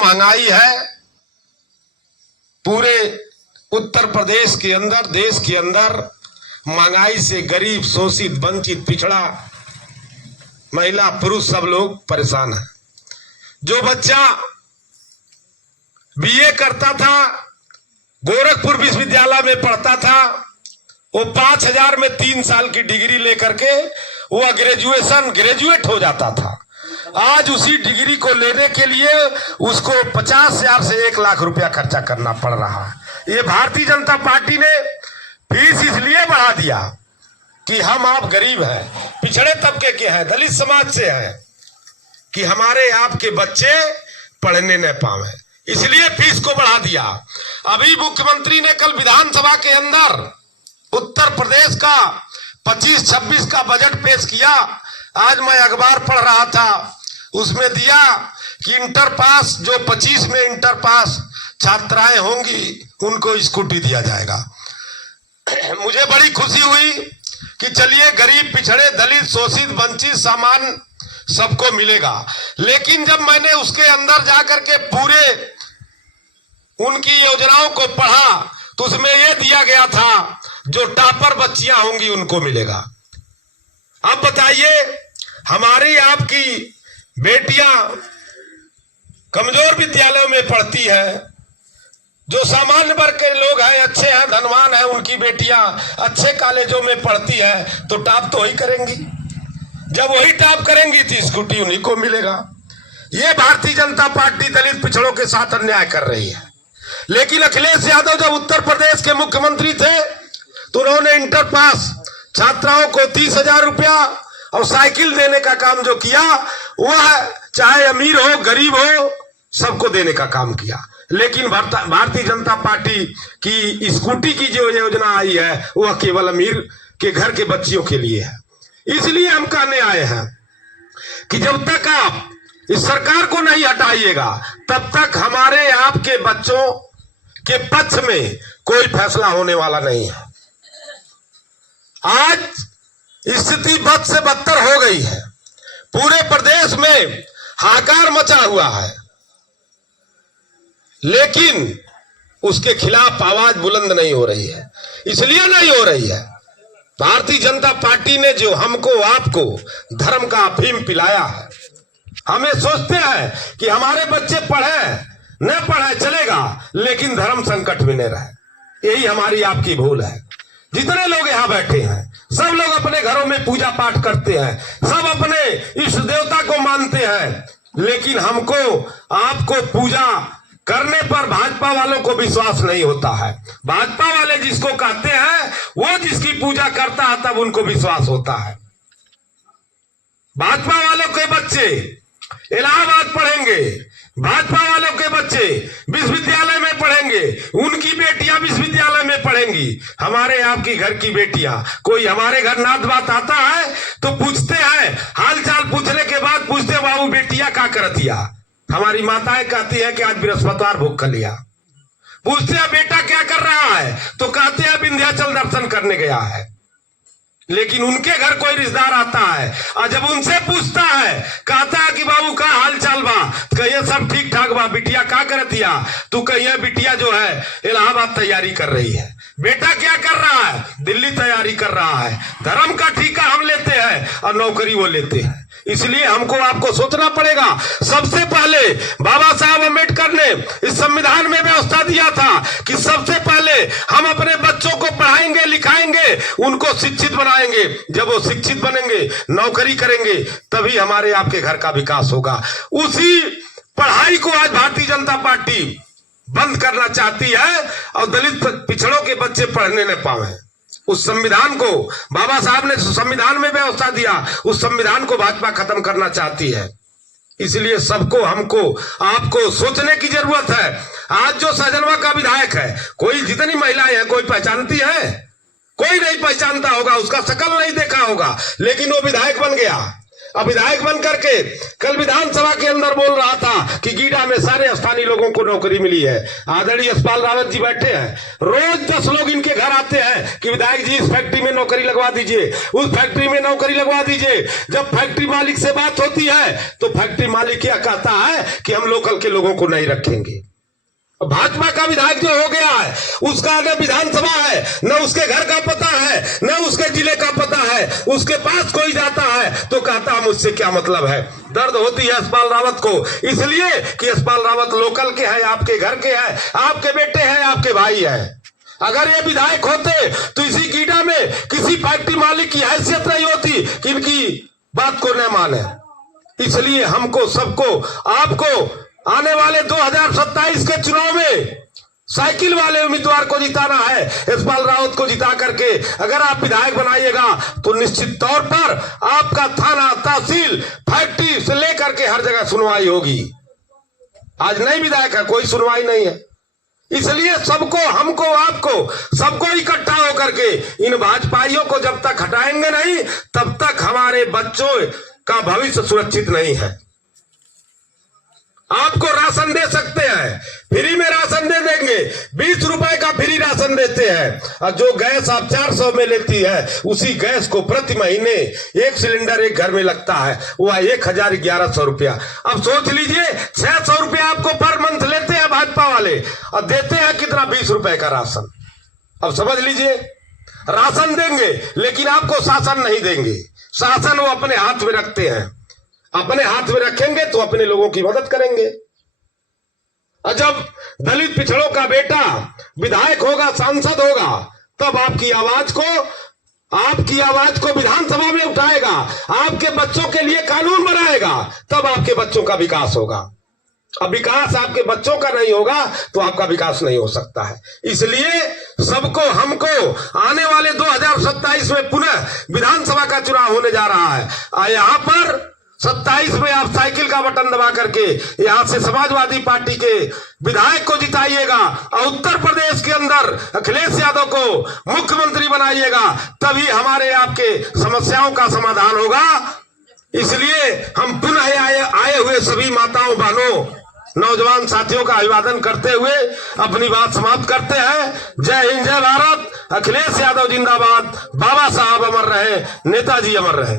महंगाई है पूरे उत्तर प्रदेश के अंदर, देश के अंदर महंगाई से गरीब, शोषित, वंचित, पिछड़ा, महिला, पुरुष सब लोग परेशान हैं। जो बच्चा बीए करता था, गोरखपुर विश्वविद्यालय में पढ़ता था, वो 5,000 में 3 साल की डिग्री लेकर के वो ग्रेजुएट हो जाता था। आज उसी डिग्री को लेने के लिए उसको 50,000 से 1 लाख रुपया खर्चा करना पड़ रहा है। ये भारतीय जनता पार्टी ने फीस इसलिए बढ़ा दिया कि हम आप गरीब हैं, पिछड़े तबके के हैं, दलित समाज से हैं, कि हमारे आपके बच्चे पढ़ने न पावे, इसलिए फीस को बढ़ा दिया। अभी मुख्यमंत्री ने कल विधानसभा के अंदर उत्तर प्रदेश का 25-26 का बजट पेश किया। आज मैं अखबार पढ़ रहा था, उसमें दिया कि इंटर पास, जो 25 में इंटर पास छात्राएं होंगी उनको स्कूटी दिया जाएगा। मुझे बड़ी खुशी हुई कि चलिए गरीब, पिछड़े, दलित, शोषित, वंचित, सामान्य सबको मिलेगा। लेकिन जब मैंने उसके अंदर जाकर के पूरे उनकी योजनाओं को पढ़ा तो उसमें यह दिया गया था जो टॉपर बच्चियां होंगी उनको मिलेगा। अब बताइए, हमारी आपकी बेटियां कमजोर विद्यालयों में पढ़ती हैं, जो सामान्य वर्ग के लोग हैं, अच्छे हैं, धनवान हैं, उनकी बेटियां अच्छे कॉलेजों में पढ़ती हैं तो टॉप तो वही करेंगी। जब वही टॉप करेंगी तो स्कूटी उन्हीं को मिलेगा। ये भारतीय जनता पार्टी दलित पिछड़ों के साथ अन्याय कर रही है। लेकिन अखिलेश यादव जब उत्तर प्रदेश के मुख्यमंत्री थे तो उन्होंने इंटर पास छात्राओं को 30,000 रुपया और साइकिल देने का काम जो किया, वह चाहे अमीर हो, गरीब हो, सबको देने का काम किया। लेकिन भारतीय जनता पार्टी की स्कूटी की जो योजना आई है वह केवल अमीर के घर के बच्चियों के लिए है। इसलिए हम कहने आए हैं कि जब तक आप इस सरकार को नहीं हटाइएगा तब तक हमारे आपके बच्चों के पक्ष में कोई फैसला होने वाला नहीं है। आज स्थिति बद से बदतर हो गई है, पूरे प्रदेश में हाहाकार मचा हुआ है, लेकिन उसके खिलाफ आवाज बुलंद नहीं हो रही है। इसलिए नहीं हो रही है, भारतीय जनता पार्टी ने जो हमको आपको धर्म का अफीम पिलाया है। हमें सोचते हैं कि हमारे बच्चे पढ़े न पढ़े चलेगा, लेकिन धर्म संकट में न रहे। यही हमारी आपकी भूल है। जितने लोग यहाँ बैठे हैं सब लोग अपने घरों में पूजा पाठ करते हैं, सब अपने इष्ट देवता को मानते हैं, लेकिन हमको आपको पूजा करने पर भाजपा वालों को विश्वास नहीं होता है। भाजपा वाले जिसको कहते हैं वो जिसकी पूजा करता है तब उनको विश्वास होता है। भाजपा वालों के बच्चे इलाहाबाद पढ़ेंगे, भाजपा वालों के बच्चे विश्वविद्यालय में पढ़ेंगे, उनकी बेटियां विश्वविद्यालय में पढ़ेंगी। हमारे आपकी घर की बेटियां, कोई हमारे घर नात बात आता है तो पूछते हैं, हाल चाल पूछने के बाद पूछते बाबू बेटियां क्या करतिया। हमारी माताएं कहती है कि आज बृहस्पतिवार भूख लिया। पूछते हैं बेटा क्या कर रहा है तो कहते हैं विंध्याचल दर्शन करने गया है। लेकिन उनके घर कोई रिश्तेदार आता है और जब उनसे पूछता है, कहता है कि बाबू का हाल चाल बा, कहिए सब ठीक ठाक बा। बिटिया क्या करतिया तू, कहिए बिटिया जो है इलाहाबाद तैयारी कर रही है। बेटा क्या कर रहा है, दिल्ली तैयारी कर रहा है। धर्म का ठीका हम लेते हैं और नौकरी वो लेते हैं। इसलिए हमको आपको सोचना पड़ेगा। सबसे पहले बाबा साहब अम्बेडकर ने इस संविधान में व्यवस्था दिया था कि सबसे पहले हम अपने बच्चों को पढ़ाएंगे, लिखाएंगे, उनको शिक्षित बनाएंगे। जब वो शिक्षित बनेंगे, नौकरी करेंगे, तभी हमारे आपके घर का विकास होगा। उसी पढ़ाई को आज भारतीय जनता पार्टी बंद करना चाहती है और दलित पिछड़ों के बच्चे पढ़ने न पावे। उस संविधान को बाबा साहब ने संविधान में व्यवस्था दिया, उस संविधान को भाजपा खत्म करना चाहती है। इसलिए सबको, हमको, आपको सोचने की जरूरत है। आज जो सहजनवा का विधायक है, कोई जितनी महिलाएं हैं कोई पहचानती है? कोई नहीं पहचानता होगा, उसका शकल नहीं देखा होगा, लेकिन वो विधायक बन गया। अब विधायक बन करके कल विधानसभा के अंदर बोल रहा था कि गीडा में सारे स्थानीय लोगों को नौकरी मिली है। आदरणीय यशपाल रावत जी बैठे हैं, रोज 10 लोग इनके घर आते हैं कि विधायक जी इस फैक्ट्री में नौकरी लगवा दीजिए, उस फैक्ट्री में नौकरी लगवा दीजिए। जब फैक्ट्री मालिक से बात होती है तो फैक्ट्री मालिक क्या कहता है कि हम लोकल के लोगों को नहीं रखेंगे। भाजपा का विधायक जो हो गया है उसका न विधानसभा है, न उसके घर का पता है, न उसके जिले का पता है, उसके पास कोई जाता है तो कहता है मुझसे क्या मतलब है। दर्द होती है यशपाल रावत को, इसलिए कि यशपाल रावत लोकल के हैं, आपके घर के हैं, आपके बेटे हैं, आपके भाई हैं। अगर ये विधायक होते तो इसी गीडा में किसी फैक्ट्री मालिक की हैसियत नहीं होती कि इनकी बात को न माने। इसलिए हमको सबको आपको आने वाले 2027 के चुनाव में साइकिल वाले उम्मीदवार को जिताना है। यशपाल रावत को जिता करके अगर आप विधायक बनाइएगा तो निश्चित तौर पर आपका थाना, तहसील, फैक्ट्री से लेकर के हर जगह सुनवाई होगी। आज नहीं विधायक है, कोई सुनवाई नहीं है। इसलिए सबको, हमको, आपको, सबको इकट्ठा होकर के इन भाजपाइयों को जब तक हटाएंगे नहीं तब तक हमारे बच्चों का भविष्य सुरक्षित नहीं है। आपको राशन दे सकते हैं, फ्री में राशन दे देंगे, 20 रुपए का फ्री राशन देते हैं। और जो गैस आप 400 में लेती है उसी गैस को प्रति महीने 1 सिलेंडर एक घर में लगता है, वह 1100 रुपया। अब सोच लीजिए 600 रुपया आपको पर मंथ लेते हैं भाजपा वाले और देते हैं कितना, 20 रुपए का राशन। अब समझ लीजिए, राशन देंगे लेकिन आपको शासन नहीं देंगे। शासन वो अपने हाथ में रखते हैं, अपने हाथ में रखेंगे तो अपने लोगों की मदद करेंगे। और जब दलित पिछड़ों का बेटा विधायक होगा, सांसद होगा, तब आपकी आवाज को विधानसभा में उठाएगा, आपके बच्चों के लिए कानून बनाएगा, तब आपके बच्चों का विकास होगा। अब विकास आपके बच्चों का नहीं होगा तो आपका विकास नहीं हो सकता है। इसलिए सबको, हमको आने वाले 2027 में पुनः विधानसभा का चुनाव होने जा रहा है। यहाँ पर 27 में आप साइकिल का बटन दबा करके यहां से समाजवादी पार्टी के विधायक को जिताइएगा और उत्तर प्रदेश के अंदर अखिलेश यादव को मुख्यमंत्री बनाइएगा, तभी हमारे आपके समस्याओं का समाधान होगा। इसलिए हम पुनः आए हुए सभी माताओं, बहनों, नौजवान साथियों का अभिवादन करते हुए अपनी बात समाप्त करते हैं। जय हिंद, जय भारत। अखिलेश यादव जिंदाबाद। बाबा साहब अमर रहे, नेताजी अमर रहे।